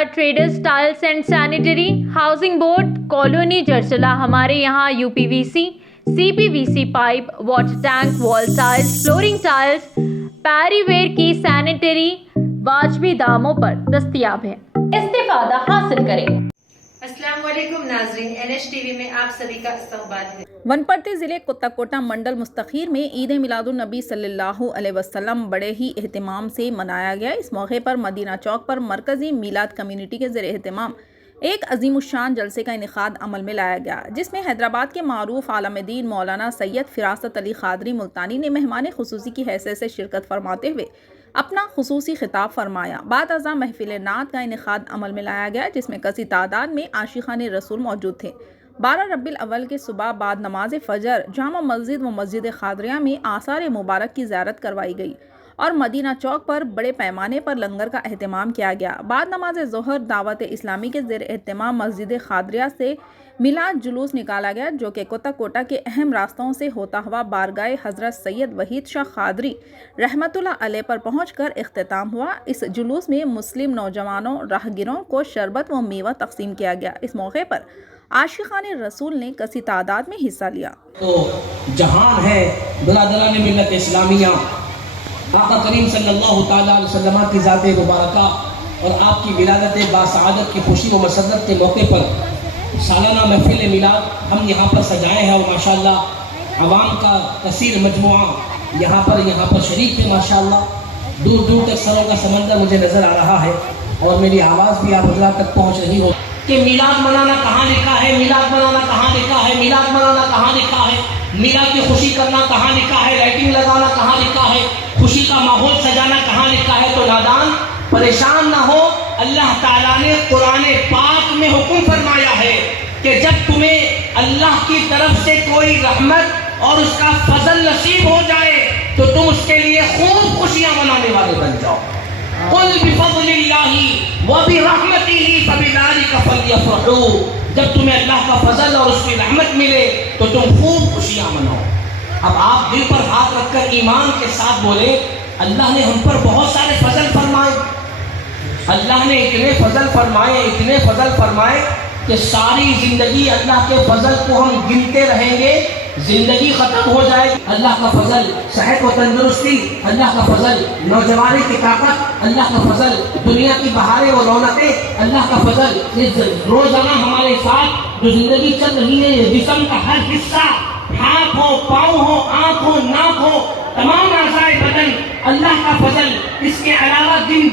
Milad traders tiles and sanitary, housing board colony Jarsala, हमारे यहाँ UPVC, CPVC pipe, water tank, wall tiles, flooring tiles, Parryware की sanitary वाजबी दामों पर दस्तयाब है। इस्तिफादा हासिल करें। अस्सलाम वालेकुम नाज़रीन, NH TV में आप सभी का इस्तकबाल है। वनपर्ती ज़िले कुत्ताकोटा मंडल मुस्तखीर में ईद मिलादुन्नबी सल्लल्लाहु अलैहि वसल्लम बड़े ही एहतमाम से मनाया गया। इस मौके पर मदीना चौक पर मरकज़ी मीलाद कम्युनिटी के ज़रिए एहतमाम एक अजीमुशान जलसे का इनेकाद अमल में लाया गया, जिसमें हैदराबाद के मारूफ आलम दीन मौलाना सैयद फिरासत अली क़ादरी मुल्तानी ने मेहमान खुसूसी की हैसियत से शिरकत फरमाते हुए अपना खुसूसी खिताब फरमाया। बाद अज़ा महफिल नात का इनेकाद अमल में लाया गया, जिसमें कसी तादाद में आशिक़ान रसूल मौजूद थे। 12 रबीउल अव्वल के सुबह बाद नमाज फ़जर जामा मस्जिद व मस्जिद क़ादरिया में आसार मुबारक की ज़ियारत करवाई गई और मदीना चौक पर बड़े पैमाने पर लंगर का अहतमाम किया गया। बाद नमाज ज़ोहर दावत इस्लामी के ज़ेर एहतमाम मस्जिद क़ादरिया से मिलाद जुलूस निकाला गया, जो कि कुत्ताकोटा के अहम रास्तों से होता हुआ बारगाह हज़रत सैयद वहीद शाह क़ादरी रहमतुल्लाह अलैह पर पहुंचकर इख्तिताम हुआ। इस जुलूस में मुस्लिम नौजवानों राहगीरों को शरबत व मेवा तकसीम किया गया। इस मौके पर आशिक़ान रसूल ने कसी तादाद में हिस्सा लिया। तो जहान है बरादरान मिल्लत इस्लामिया, आका करीम सल्लल्लाहु तआला अलैहि वसल्लम की ज़ात मुबारका और आपकी विलादत बासआदत की खुशी व मसरत के मौके पर सालाना महफिल मिलाद हम यहाँ पर सजाए हैं और माशाअल्लाह अवाम का कसीर मजमुआ यहाँ पर शरीक है। माशाअल्लाह दूर दूर तक सरों का समंदर मुझे नज़र आ रहा है और मेरी आवाज़ भी आप हज़रात तक पहुँच रही हो कि मिलाद मनाना कहाँ लिखा है, मिलाद मनाना कहाँ लिखा है, मिलाद मनाना कहाँ लिखा है, मिलाद की खुशी करना कहाँ लिखा है, लाइटिंग लगाना कहाँ लिखा है, खुशी का माहौल सजाना कहाँ लिखा है। तो नादान परेशान ना हो, अल्लाह ताला ने कुरान पाक में हुक्म फरमाया है कि जब तुम्हें अल्लाह की तरफ से कोई रहमत और उसका फजल नसीब हो जाए तो तुम उसके लिए खूब खुशियां मनाने वाले बन जाओ। कुल बिफज़लिल्लाहि व बिरहमतिही फबिज़ालिका फलयफ़रहू, जब तुम्हें अल्लाह का फजल और उसकी रहमत मिले तो तुम खूब खुशियां मनाओ। अब आप दिल पर हाथ रखकर ईमान के साथ बोले, अल्लाह ने हम पर बहुत सारे फजल फरमाए, अल्लाह ने इतने फजल फरमाए कि सारी जिंदगी अल्लाह के फजल को हम गिनते रहेंगे, जिंदगी खत्म हो जाएगी। अल्लाह का फजल सेहत व तंदुरुस्ती, अल्लाह का फजल नौजवानी की ताकत, अल्लाह का फजल दुनिया की बहारें और रौनकें, अल्लाह का फजल रोजाना हमारे साथ जो जिंदगी चल रही है, जिस्म का हर हिस्सा, हाथ हो, पाँव हो, आँख हो, नाक हो, तमाम आज़ाए बदन, अल्लाह का फजल। इसके अलावा जिन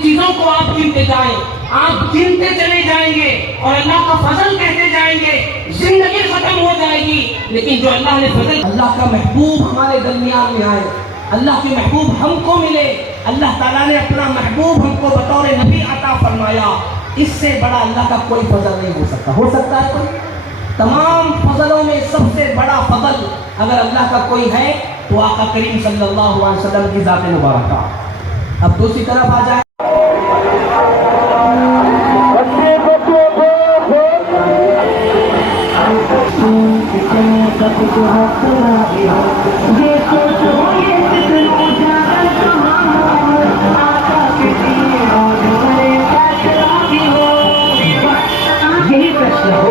चीज़ों को आप गिनते जाएं, आप गिनते चले जाएंगे और अल्लाह का फजल कहते जाएंगे, जिंदगी खत्म हो जाएगी। लेकिन जो अल्लाह ने फजल, अल्लाह का महबूब हमारे दरमियान में आए, अल्लाह के महबूब हमको मिले, अल्लाह ताला ने अपना महबूब हमको बतौर नबी अता फरमाया, इससे बड़ा अल्लाह का कोई फजल नहीं हो सकता। हो सकता है कोई? तमाम फजलों में सबसे बड़ा फजल अगर अल्लाह का कोई है तो आका करीम सल्लल्लाहु अलैहि वसल्लम की ज़ात मुबारका। अब दूसरी तरफ आ जाए, यही प्रश्न हो